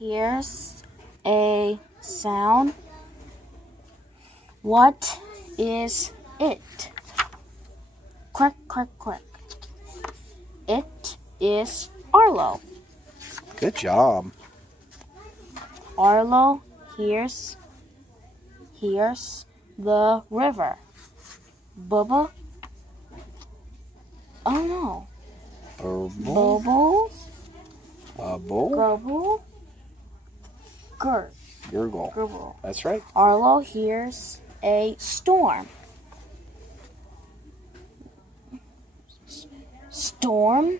hears a sound. What is it? Quack, quack, quack. It is Arlo. Good job. Arlo hears the river. Bubba. Oh no. Bubbles. Bubble. Grubble. Gurgle. Gurgle. That's right. Arlo hears a storm. Storm.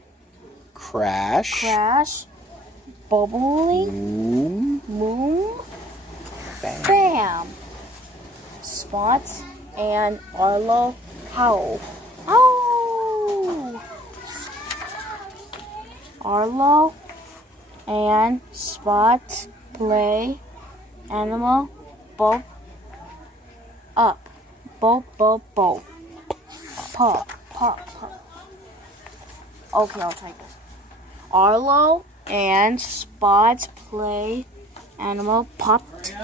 Crash. Crash. Bubbling. Boom. Bang. Bam. Spot and Arlo howl. Ow! Arlo and Spot play animal bob up. Bob, bob, bob. Pop, pop, pop. Okay, I'll try this. Arlo and Spot play animal popped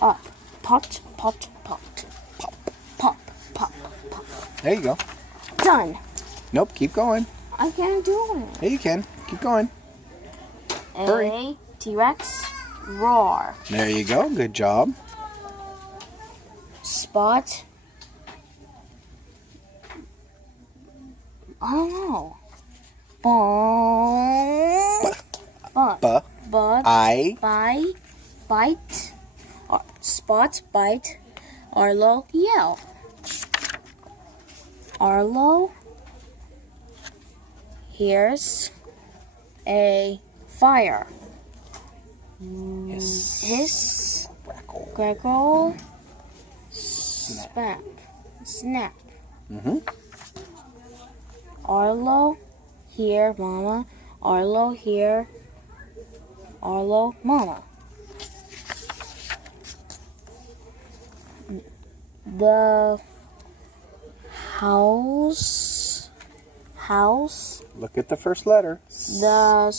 up. Popped, popped, popped. Pop, pop, pop, pop. There you go. Done. Nope, keep going. I can't do it. Yeah, you can. Keep going. Hurry. A T-Rex roar. There you go. Good job. Spot. I don't know. But. I. Bite. Spot bite. Arlo yell. Arlo hears a fire. Hiss. Crackle. Snap. Arlo hear mama. Arlo hear Arlo mama. The house. Look at the first letter. The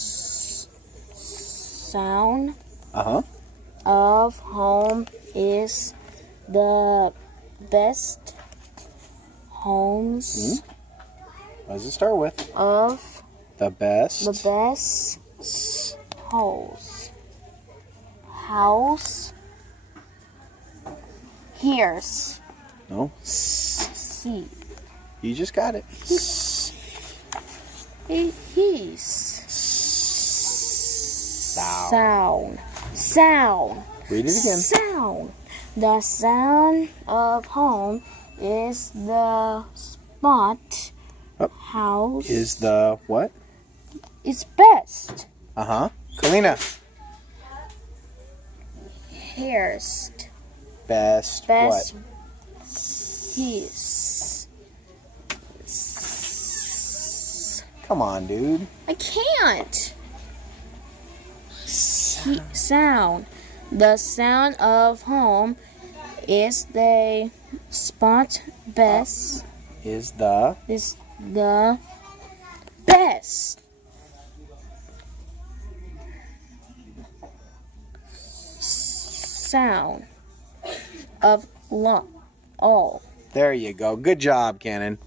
sound Uh-huh. of home is the best homes What does it start with? of The best. the best house hears. No. See. You just got it. He's sound. Read it again. Sound. The sound of home is the spot house Is the what? is best. Uh-huh. Kalina. Hears Best best what? his. Come on, dude. I can't. Sound. The sound of home is the spot best. Is the Is the best. Sound of all. There you go. Good job, Cannon.